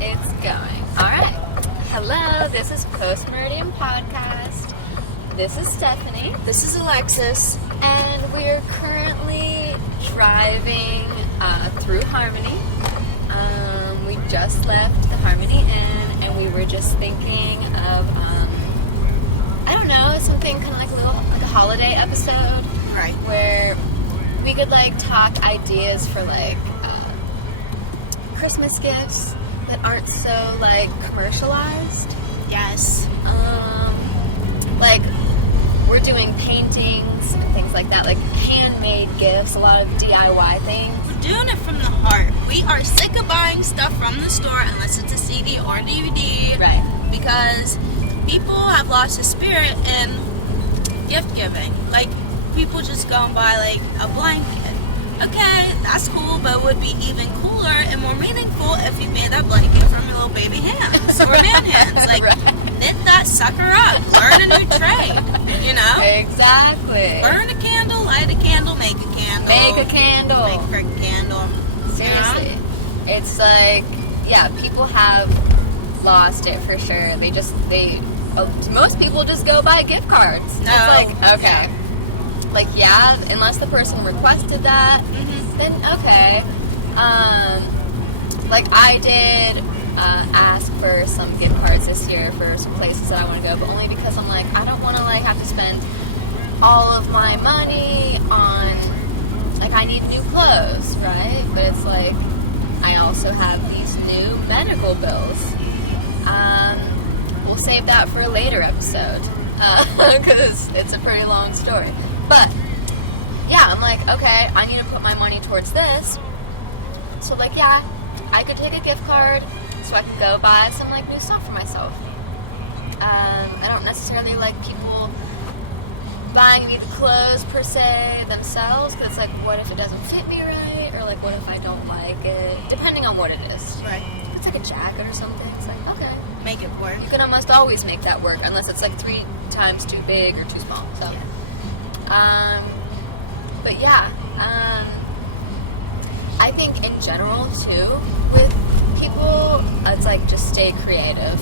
It's going. Alright. Hello, this is Post Meridian Podcast. This is Stephanie. This is Alexis. And we're currently driving through Harmony. We just left the Harmony Inn and we were just thinking of, I don't know, something kind of like a holiday episode. Right. Where we could talk ideas for Christmas gifts that aren't so commercialized. Yes. We're doing paintings and things like that, handmade gifts, a lot of DIY things. We're doing it from the heart. We are sick of buying stuff from the store unless it's a CD or DVD. Right. Because people have lost the spirit in gift giving. People just go and buy a blanket. Okay, that's cool, but it would be even cooler and more meaningful if you made that blanket from your little baby hands or man hands. Right. Knit that sucker up. Learn a new trade. Exactly. Burn a candle, light a candle, make a candle. Make a candle. Make a freaking candle. Seriously. Yeah. It's people have lost it for sure. Most people just go buy gift cards. No. It's okay. Unless the person requested that, then okay. I did ask for some gift cards this year for some places that I want to go, but only because I'm I don't want to have to spend all of my money on, I need new clothes, right? But it's I also have these new medical bills. We'll save that for a later episode, because it's a pretty long story. But, yeah, I'm okay, I need to put my money towards this. So, I could take a gift card so I could go buy some, new stuff for myself. I don't necessarily like people buying me the clothes, per se, themselves, because it's what if it doesn't fit me right? Or, what if I don't like it? Depending on what it is. Right. If it's a jacket or something, it's okay. Make it work. You can almost always make that work, unless it's 3 times too big or too small, so... Yeah. But yeah, I think in general too, with people, it's just stay creative.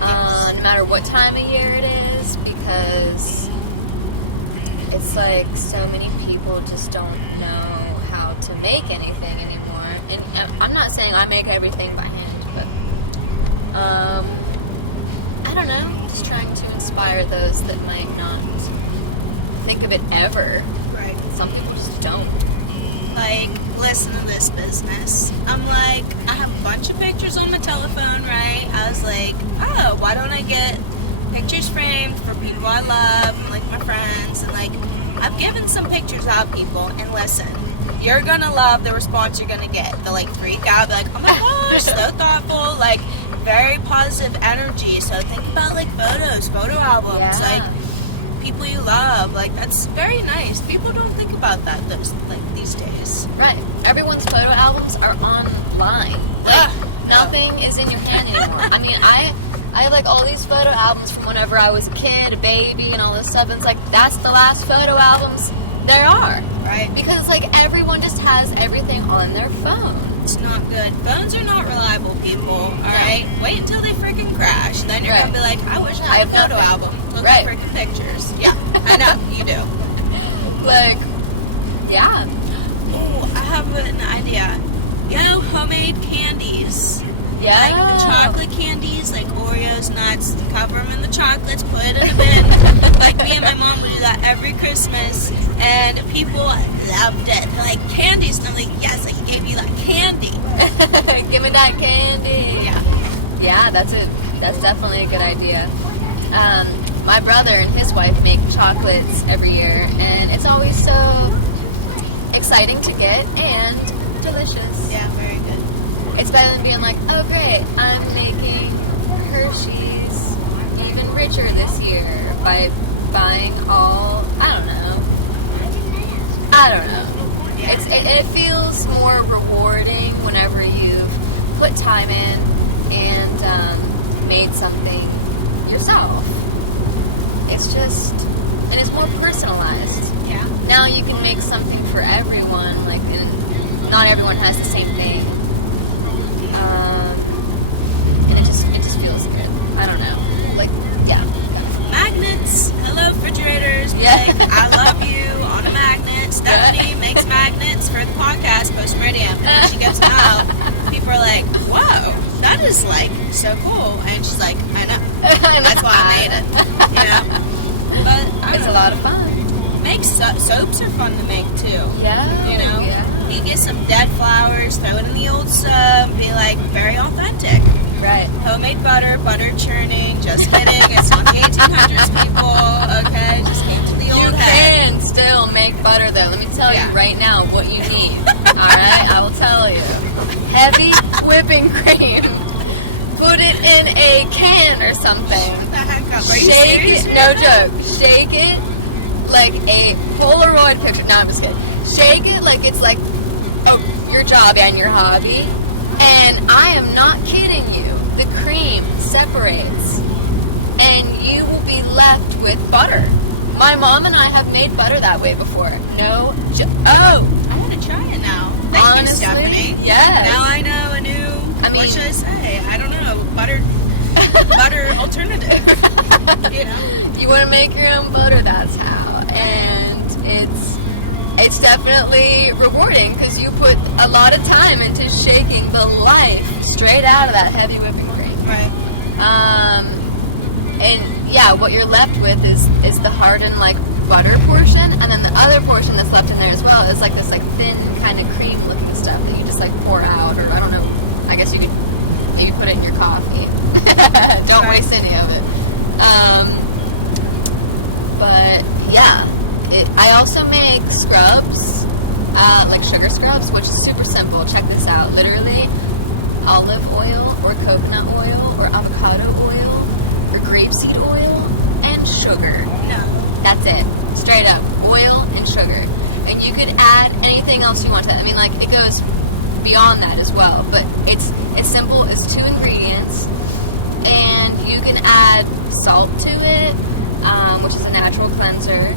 No matter what time of year it is, because it's so many people just don't know how to make anything anymore. And I'm not saying I make everything by hand, but, I don't know, just trying to inspire those that might not think of it ever. Right. Some people just don't. Listen to this business. I have a bunch of pictures on my telephone, right? I was oh, why don't I get pictures framed for people I love, my friends, and I've given some out of people, and listen, you're gonna love the response you're gonna get. They'll freak out, be oh my gosh, so thoughtful, very positive energy. So think about photos, photo albums, Yeah. People you love, that's very nice. People don't think about that these days. Right. Everyone's photo albums are online. Nothing is in your hand anymore. I mean, I have all these photo albums from whenever I was a kid, a baby, and all this stuff. And it's that's the last photo albums there are. Right. Because everyone just has everything on their phone. It's not good. Phones are not reliable, people. Alright? Wait until they freaking crash. Then you're gonna be I wish I had a photo album. Look at freaking pictures. Yeah, I know. You do. Yeah. Oh, I have an idea. Homemade candies. Yeah. The chocolate candies, Oreos, nuts, cover them in the chocolates, put it in a bin. Me and my mom would do that every Christmas, and people loved it. They're candies, and I'm yes, I gave you that candy. Give me that candy. Yeah. Yeah, that's definitely a good idea. My brother and his wife make chocolates every year, and it's always so exciting to get and delicious. Yeah, very good. It's better than being oh great, I'm making Hershey's even richer this year by buying all, I don't know. Yeah. It feels more rewarding whenever you've put time in and made something yourself. It's just, and it's more personalized. Yeah. Now you can make something for everyone, and not everyone has the same thing. like, whoa, that is like so cool. And she's like, I know. That's why I made it. You know? But It's a lot of fun. Soaps are fun to make too. Yeah. You know? Yeah. You get some dead flowers, throw it in the old soap, be like very authentic. Right. Homemade butter churning. Just kidding. It's not the 1800s, people. Okay, just came to the You old head. can still make butter though. Let me tell Yeah. you right now what you need. Alright? I will tell you. Heavy whipping cream. Put it in a can or something. What the heck up? Are you Shake serious? it, no joke. Shake it like a Polaroid picture. No, I'm just kidding. Shake it like it's like your job and your hobby. And I am not kidding you. The cream separates. And you will be left with butter. My mom and I have made butter that way before. No joke. Oh! I want to try it now. Thank you, Honestly, Stephanie. yes. Now I know a new, what should I say? I don't know. Butter alternative. You know? You want to make your own butter, that's how. And it's definitely rewarding because you put a lot of time into shaking the life straight out of that heavy whipping cream. Right. And yeah, what you're left with is the hardened like butter portion, and then the other portion that's left in there as well is like this like thin kind of cream looking stuff that you just like pour out, or I don't know. I guess you could maybe put it in your coffee. Don't waste any of it. But yeah, I also make scrubs, like sugar scrubs, which is super simple. Check this out. Literally, olive oil or coconut oil or avocado oil or grapeseed oil and sugar. No. That's it. Straight up. Oil and sugar. And you could add anything else you want to. I mean, like, it goes beyond that as well. But it's as simple as 2 ingredients. And you can add salt to it, which is a natural cleanser.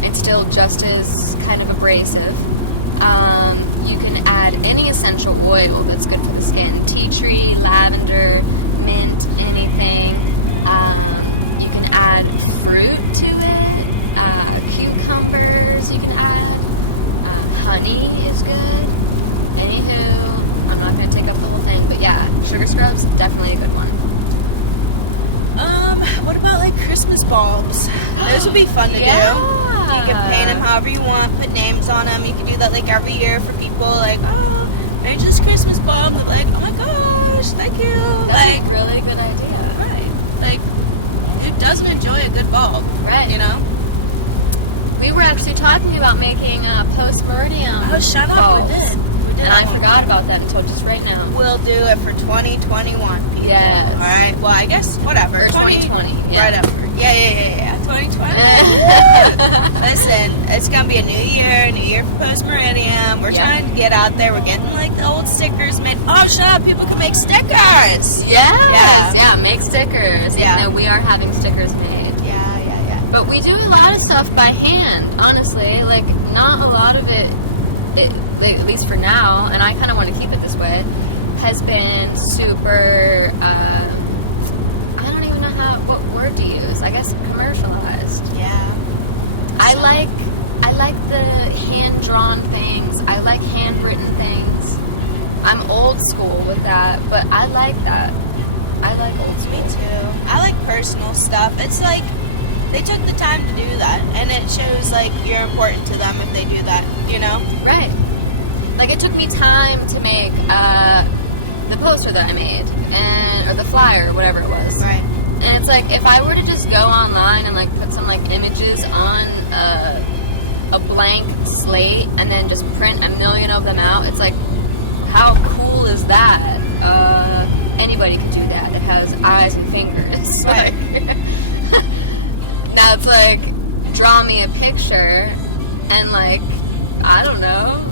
It's still just as kind of abrasive. You can add any essential oil that's good for the skin. Tea tree, lavender, mint, anything. You can add fruit to it. Cucumbers you can add. Honey is good. Anywho, I'm not going to take up the whole thing, but yeah, sugar scrubs, definitely a good one. What about like Christmas bulbs? Those would be fun to do. You can paint them however you want, put names on them. You can do that like every year for people. Like, oh, there's this Christmas bulb. They're like, oh my gosh, thank you. That's a really good idea. Right. Like, who doesn't enjoy a good bulb? Right. You know? We were actually talking about making post-meridium. Oh, shut up. bulbs. We did. And I forgot about that until just right now. We'll do it for 2021, people. Yes. All right. Well, I guess whatever. Or 2020. Yeah. Right over. Yeah. 2020. Listen, it's gonna be a new year for Post Meridium. We're trying to get out there. We're getting like the old stickers made. Oh, shut up! People can make stickers. Yes. Yeah. Make stickers. Yeah. Even though we are having stickers made. Yeah. But we do a lot of stuff by hand. Honestly, like not a lot of it at least for now, and I kind of want to keep it this way, has been super, I don't even know what word to use. I guess commercialized. Yeah. I like the hand-drawn things. I like handwritten things. I'm old school with that, but I like that. I like old school. Me too. I like personal stuff. It's like they took the time to do that, and it shows like you're important to them if they do that, you know? Right. Like it took me time to make the poster that I made, or the flyer, or whatever it was. Right. And it's like if I were to just go online and like put some like images on a blank slate and then just print a million of them out, it's like how cool is that? Anybody can do that. It has eyes and fingers. Right. Now it's like draw me a picture and like I don't know.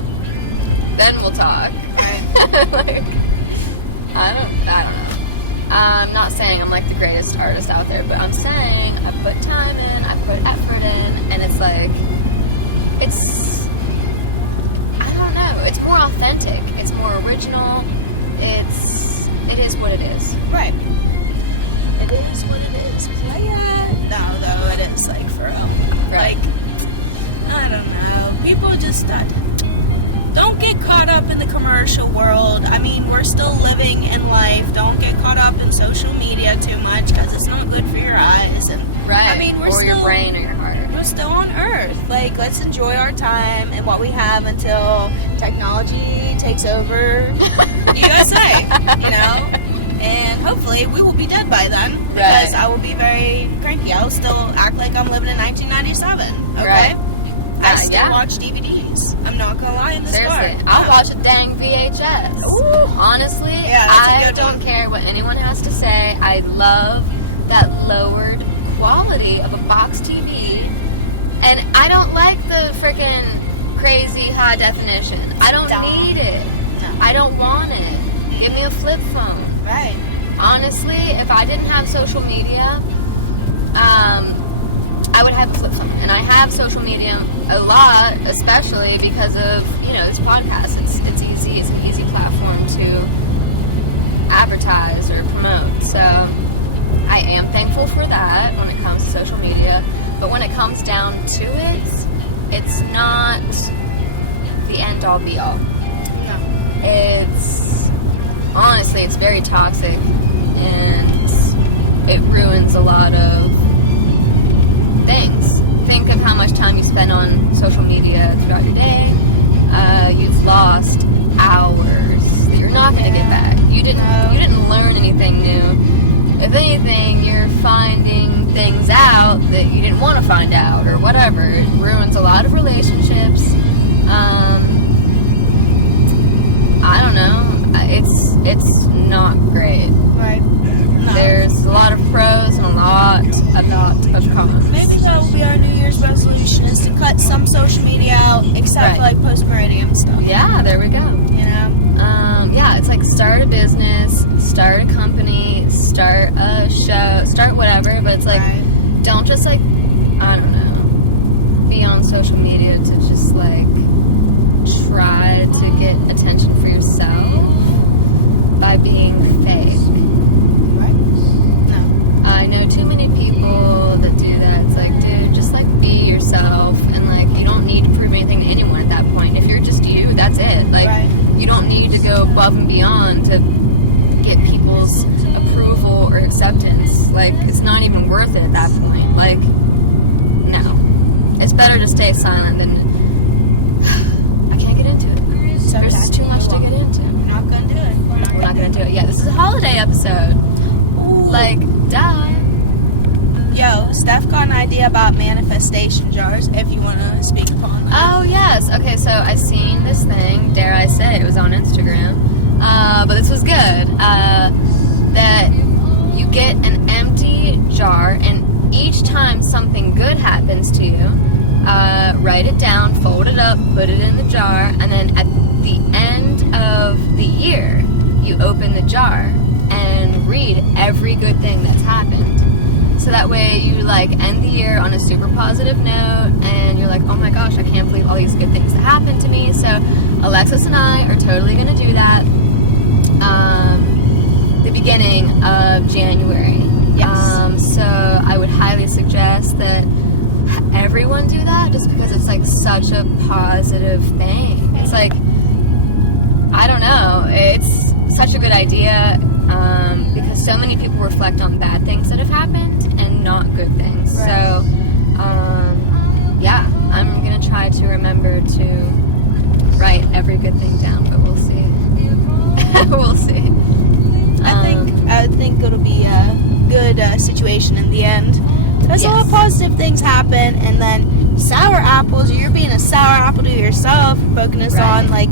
Then we'll talk. Right. Like, I don't know. I'm not saying I'm like the greatest artist out there, but I'm saying I put time in, I put effort in, and it's like, I don't know, it's more authentic, it's more original, it is what it is. Right. It is what it is. Play it. No, though, it is like for real. Right. Like, I don't know. People just don't get caught up in the commercial world. I mean, we're still living in life. Don't get caught up in social media too much because it's not good for your eyes. And Right. I mean, or your brain or your heart. we're still on Earth. Like, let's enjoy our time and what we have until technology takes over the USA, you know? And hopefully we will be dead by then because Right. I will be very cranky. I'll still act like I'm living in 1997, okay? Right. I still Yeah. watch DVDs. I'm not gonna lie in this Seriously, car. I'll watch a dang VHS. Ooh. Honestly, Yeah, that's a I good don't one. care what anyone has to say. I love that lowered quality of a box TV. And I don't like the freaking crazy high definition. I don't Dumb. need it. No. I don't want it. Give me a flip phone. Right. Honestly, if I didn't have social media, I would have a flip phone. And I have social media a lot, especially because of, this podcast. It's easy. It's an easy platform to advertise or promote. So I am thankful for that when it comes to social media. But when it comes down to it, it's not the end-all be-all. No. Honestly, it's very toxic, and it ruins a lot of things. Think of how much time you spend on social media throughout your day. You've lost hours that you're not going to get back. You didn't learn anything new. If anything, you're finding things out that you didn't want to find out, or whatever. It ruins a lot of relationships. I don't know. It's not great. Right. No. There's a lot of pros and a lot of cons. Maybe that will be our New Year's resolution, is to cut some social media out, except for Right. like post-meridian stuff. Yeah, there we go. You know? Yeah, it's like start a business, start a company, start a show, start whatever, but it's like, Right. don't just like, I don't know, be on social media to just like try to get attention for yourself by being fake. Right? No. I know too many people that do that. It's like, dude, just like be yourself, and like you don't need to prove anything to anyone at that point. If you're just you, that's it. Like Right. you don't need to go above and beyond to get people's approval or acceptance. Like it's not even worth it at that point. Like no, it's better to stay silent than. I can't get into it. It's okay. There's too much to get into. We're not gonna do it. We're not gonna do it. Yeah, this is a holiday episode. Ooh. Like, duh. Yo, Steph got an idea about manifestation jars, if you want to speak upon that. Oh, yes. Okay, so I seen this thing, dare I say, it was on Instagram, but this was good, that you get an empty jar, and each time something good happens to you, write it down, fold it up, put it in the jar, and then at the end of the year, you open the jar and read every good thing that's happened. So that way you like end the year on a super positive note, and you're like, oh my gosh, I can't believe all these good things that happened to me. So Alexis and I are totally going to do that the beginning of January. Yes. So I would highly suggest that everyone do that, just because it's like such a positive thing. It's like, I don't know, it's such a good idea, because so many people reflect on bad things that have happened and not good things. Right. So, yeah, I'm gonna try to remember to write every good thing down, but we'll see. We'll see. I think it'll be a good situation in the end. Because a lot of Yes. positive things happen, and then sour apples, you're being a sour apple to yourself, focusing Right. on like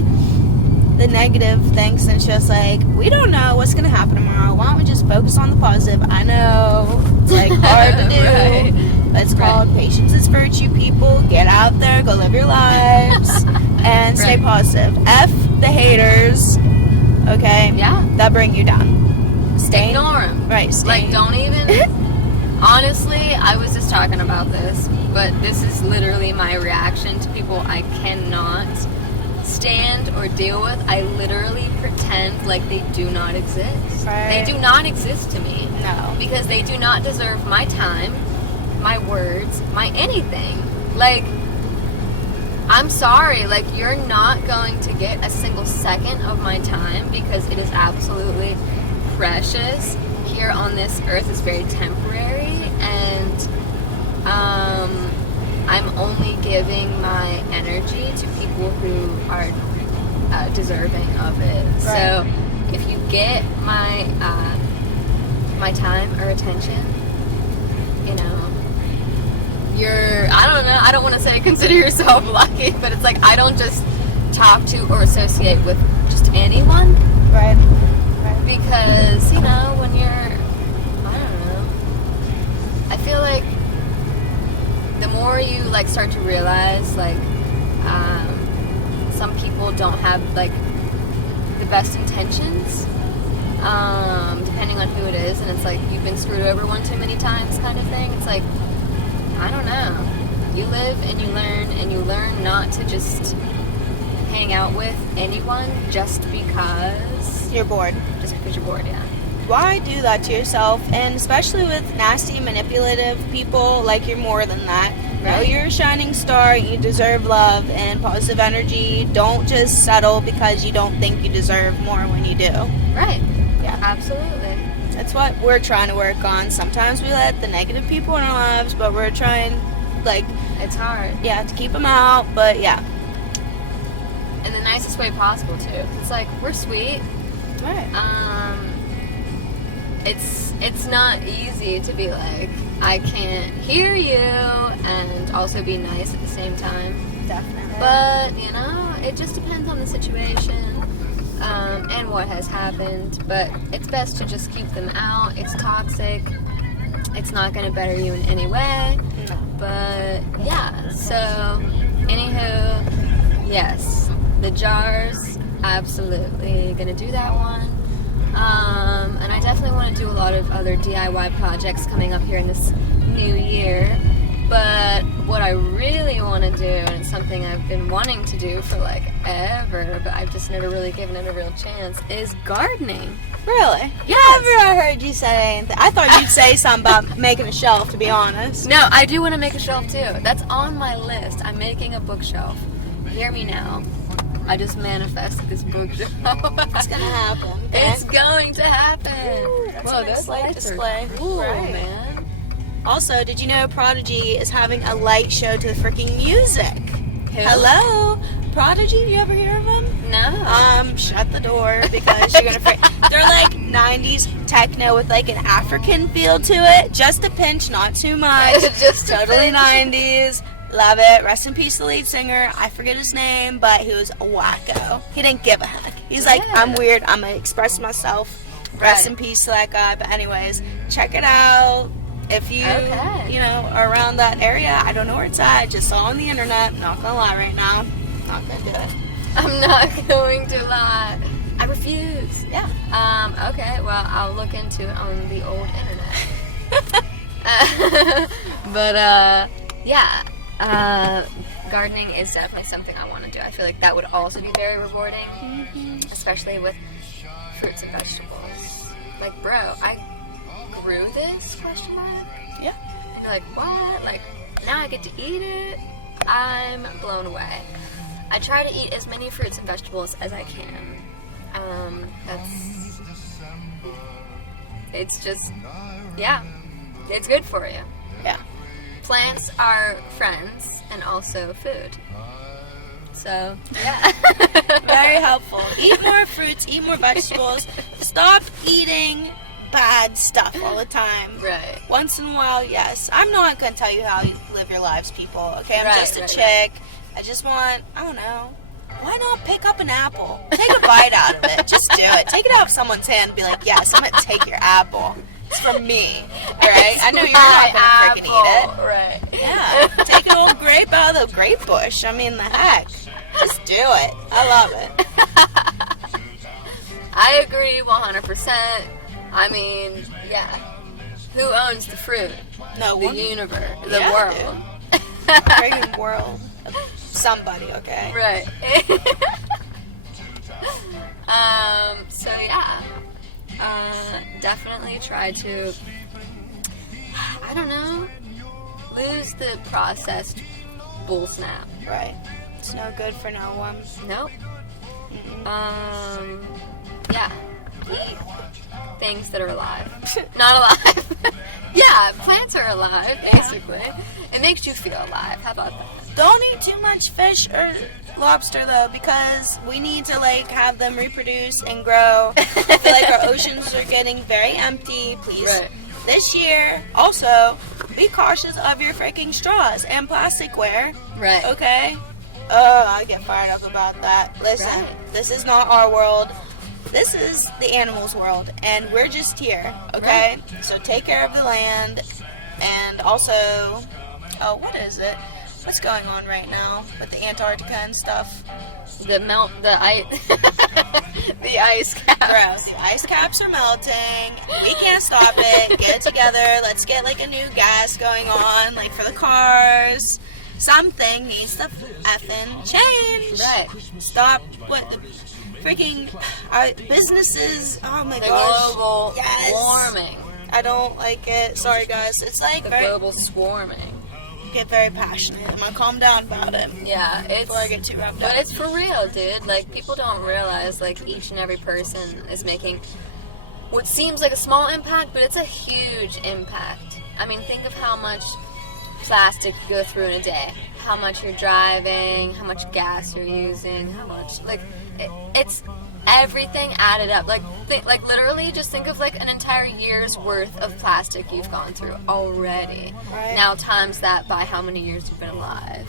the negative things, and it's just like, we don't know what's going to happen tomorrow. Why don't we just focus on the positive? I know it's like hard to do, Right. but it's called patience is virtue, people. Get out there, go live your lives, and stay Right. positive. F the haters, okay? Yeah. That bring you down. Stay Ignore them. Right, stay. Like, don't even. Honestly, I was just talking about this, but this is literally my reaction to people I cannot stand or deal with. I literally pretend like they do not exist. Right. They do not exist to me. No. Because they do not deserve my time, my words, my anything. Like, I'm sorry, like, you're not going to get a single second of my time because it is absolutely precious. Here on this earth is very temporary, and I'm only giving my energy to people who are deserving of it. Right. So if you get my my time or attention, you know, you're, I don't know, I don't want to say consider yourself lucky, but it's like I don't just talk to or associate with just anyone. Right. Because, you know, when you're, I don't know, I feel like the more you, like, start to realize, like, some people don't have, like, the best intentions, depending on who it is, and it's like, you've been screwed over one too many times kind of thing. It's like, I don't know. You live and you learn not to just hang out with anyone just because You're bored. Just because you're bored, yeah. Why do that to yourself? And especially with nasty, manipulative people, like, you're more than that. Know Right. you're a shining star. You deserve love and positive energy. Don't just settle because you don't think you deserve more when you do. Right. Yeah. Absolutely. That's what we're trying to work on. Sometimes we let the negative people in our lives, but we're trying, like, It's hard. yeah, to keep them out. But yeah. In the nicest way possible, too. It's like, we're sweet. Right. It's not easy to be like, I can't hear you and also be nice at the same time. Definitely. But, you know, it just depends on the situation and what has happened. But it's best to just keep them out. It's toxic. It's not going to better you in any way. No. But, yeah. So, anywho, yes. The jars, absolutely going to do that one. And I definitely want to do a lot of other DIY projects coming up here in this new year. But what I really want to do, and it's something I've been wanting to do for like ever, but I've just never really given it a real chance, is gardening. Really? Yes. Never heard you say anything. I thought you'd say something about making a shelf, to be honest. No, I do want to make a shelf too. That's on my list. I'm making a bookshelf. Hear me now. I just manifested this bookshelf. It's gonna happen. Okay? It's going to happen. Ooh, that's a nice those light lights are display. cool, Right. man. Also, did you know Prodigy is having a light show to the freaking music? Who? Hello? Prodigy? You ever hear of them? No. Shut the door because you're gonna they're like 90s techno with like an African feel to it. Just a pinch, not too much. Just a totally pinch. 90s. Love it. Rest in peace, the lead singer. I forget his name, but he was a wacko. He didn't give a heck. He's like, Yeah. I'm weird. I'm gonna express myself. Rest Right. in peace to that guy. But anyways, check it out. If you, Okay. you know, are around that area, I don't know where it's at. I just saw on the internet. Not gonna lie right now. Not gonna do it. I'm not going to lie. I refuse. Yeah. Okay, well, I'll look into it on the old internet. But, yeah. Gardening is definitely something I want to do. I feel like that would also be very rewarding, especially with fruits and vegetables. Like, bro, I grew this, question mark? Yeah. And you're like, what? Like, now I get to eat it? I'm blown away. I try to eat as many fruits and vegetables as I can. It's just, yeah, it's good for you. Yeah. Plants are friends and also food. So, yeah. Very helpful. Eat more fruits, eat more vegetables. Stop eating bad stuff all the time. Right. Once in a while, yes. I'm not going to tell you how you live your lives, people. Okay, I'm Right, just a right, chick. I just want, I don't know. Why not pick up an apple? Take a bite out of it. Just do it. Take it out of someone's hand and be like, yes, I'm going to take your apple. It's from me. Alright? I know you're not going to freaking eat it. Right. Yeah. Take an old grape out of the grape bush. I mean, the heck. Just do it. I love it. I agree 100%. I mean, yeah. Who owns the fruit? No The one. universe. The Yeah, world. Friggin' world. Somebody, okay? Right. So yeah. Definitely try to, I don't know, lose the processed bull snap. Right. It's no good for no one. Nope. Yeah. Eat things that are alive. Not alive. Yeah, plants are alive, basically. It makes you feel alive. How about that? Don't eat too much fish or lobster, though, because we need to, like, have them reproduce and grow. I feel like our oceans are getting very empty. Please. Right. This year, also, be cautious of your freaking straws and plasticware. Right. Okay? Oh, I get fired up about that. Listen, Right. This is not our world. This is the animals' world, and we're just here, okay? Right. So take care of the land, and also, oh, what is it? What's going on right now with the Antarctica and stuff? The ice, the ice caps. Gross. The ice caps are melting. We can't stop it. Get it together. Let's get like a new gas going on, like for the cars. Something needs to effing change. Right. Stop what the freaking businesses. Oh my The gosh. global Yes. warming. I don't like it. Sorry guys. It's like The very, global swarming. get very passionate. I'm gonna calm down about it Yeah, it's. before I get too wrapped But up. it's for real, dude. Like, people don't realize, like, each and every person is making what seems like a small impact, but it's a huge impact. I mean, think of how much plastic you go through in a day. How much you're driving, how much gas you're using, how much, like, it's everything added up. Like, literally, just think of, like, an entire year's worth of plastic you've gone through already. Right. Now times that by how many years you've been alive.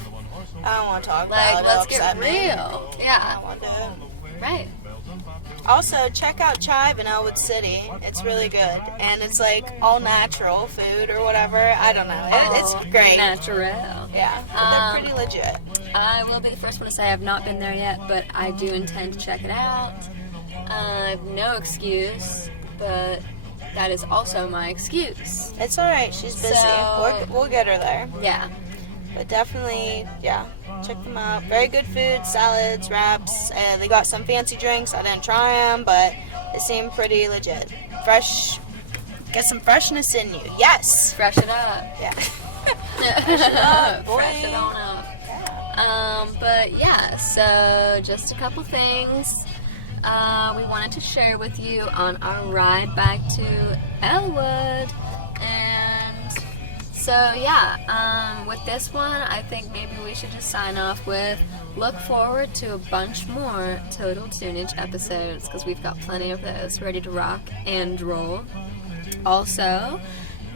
I don't want to talk Like, about it. let's It'll get upset me. real. I Yeah, don't want to. right. Also, check out Chive in Elwood City. It's really good. And it's like all natural food or whatever. I don't know. It's great. Natural. Yeah. But they're pretty legit. I will be the first one to say I've not been there yet, but I do intend to check it out. I have no excuse, but that is also my excuse. It's alright. She's busy. So- We'll get her there. Yeah. But definitely, yeah. Check them out. Very good food. Salads, wraps. They got some fancy drinks. I didn't try them, but they seem pretty legit. Fresh. Get some freshness in you. Yes. Fresh it up. Yeah. boy. Fresh it on up. But yeah, so just a couple things we wanted to share with you on our ride back to Elwood. And so yeah, with this one, I think maybe we should just sign off with look forward to a bunch more Total Tunage episodes, because we've got plenty of those ready to rock and roll. Also,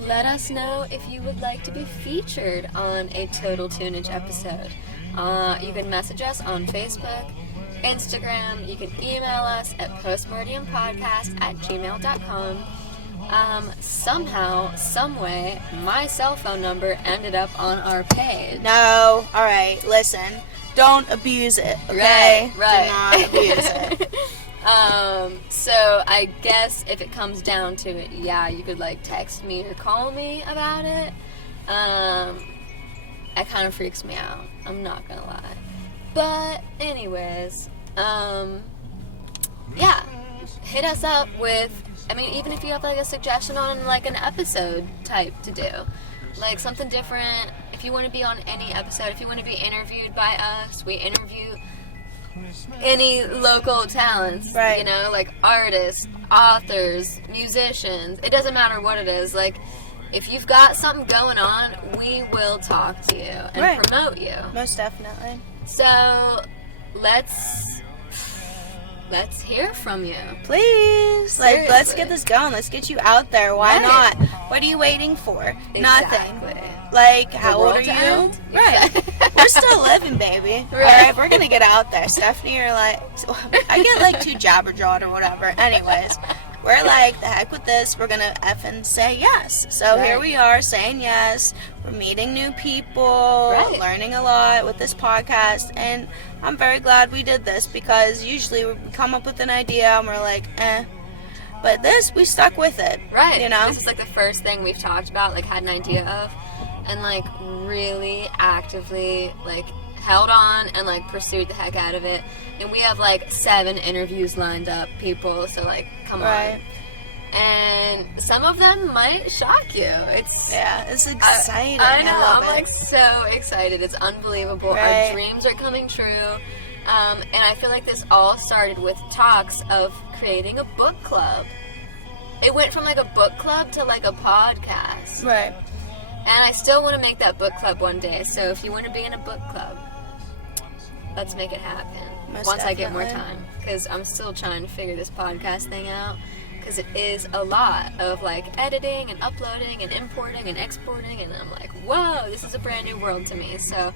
let us know if you would like to be featured on a Total Tunage episode. You can message us on Facebook, Instagram. You can email us at postmeridianpodcast@gmail.com. Somehow, someway, my cell phone number ended up on our page. No. Alright, listen. Don't abuse it, okay? Right. Do not abuse it. So I guess if it comes down to it, yeah, you could like text me or call me about it. It kind of freaks me out. I'm not gonna lie. But anyways, yeah, hit us up with, I mean, even if you have like a suggestion on like an episode type to do, like something different. If you want to be on any episode, if you want to be interviewed by us, we interview any local talents, Right. you know, like artists, authors, musicians. It doesn't matter what it is. Like, if you've got something going on, we will talk to you and Right. promote you. Most definitely. So let's hear from you. Please. Like, let's Seriously. get this going. Let's get you out there. Why Right. not? What are you waiting for? Nothing. Exactly. Like, how old world are to you? end? Right. We're still living, baby. Right. Alright, we're gonna get out there. Stephanie, you're like, I get like too jabberjawed or whatever. Anyways, we're like, the heck with this. We're gonna effing say yes. So Right. here we are saying yes. We're meeting new people, Right. learning a lot with this podcast, and I'm very glad we did this, because usually we come up with an idea and we're like, but this, we stuck with it. Right. You know? This is like the first thing we've talked about, like had an idea of, and like really actively like held on and like pursued the heck out of it. And we have like 7 interviews lined up, people. So like, come Right. on. And some of them might shock you. It's exciting. I know. love I'm it. like so excited. It's unbelievable. Right. Our dreams are coming true. And I feel like this all started with talks of creating a book club. It went from like a book club to like a podcast. Right. And I still want to make that book club one day. So if you want to be in a book club, let's make it happen. Most once I get more definitely. time. Because I'm still trying to figure this podcast thing out. Because it is a lot of like editing and uploading and importing and exporting. And I'm like, whoa, this is a brand new world to me. So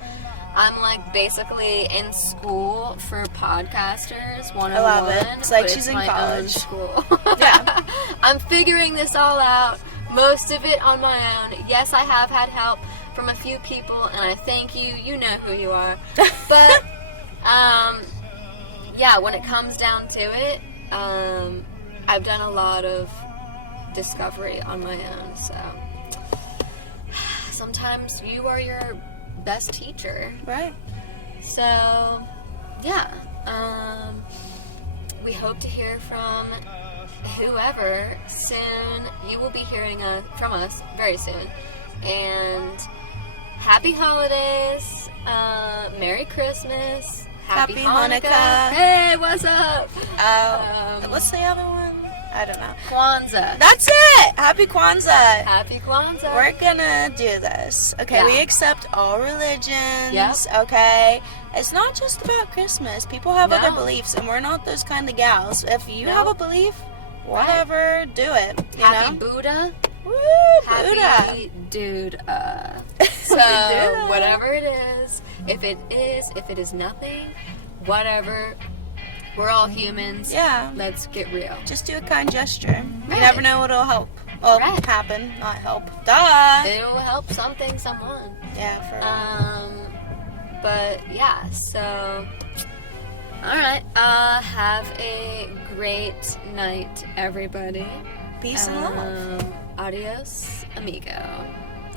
I'm like basically in school for podcasters 101. I love it. It's like but she's in my college. own school. Yeah. I'm figuring this all out. Most of it on my own. Yes, I have had help from a few people, and I thank you. You know who you are. But, yeah, when it comes down to it, I've done a lot of discovery on my own. So sometimes you are your best teacher. Right. So, yeah. We hope to hear from whoever soon. You will be hearing from us very soon. And happy holidays. Merry Christmas. Happy Hanukkah. Hey, what's up? What's the other one? I don't know. Kwanzaa. That's it! Happy Kwanzaa! Happy Kwanzaa. We're gonna do this. Okay, Yeah. we accept all religions. Yep. Okay? It's not just about Christmas. People have No. other beliefs, and we're not those kind of gals. If you No. have a belief, whatever, do it. You Happy know? Buddha. Woo, Buddha! Happy dude. So, Dude. whatever it is, if it is nothing, whatever, we're all humans. Yeah. Let's get real. Just do a kind gesture. Right. You never know what'll help. Well, Right. happen, not help. Duh! It'll help something, someone. Yeah, for But yeah, so alright. Have a great night, everybody. peace and love. Adios, amigo.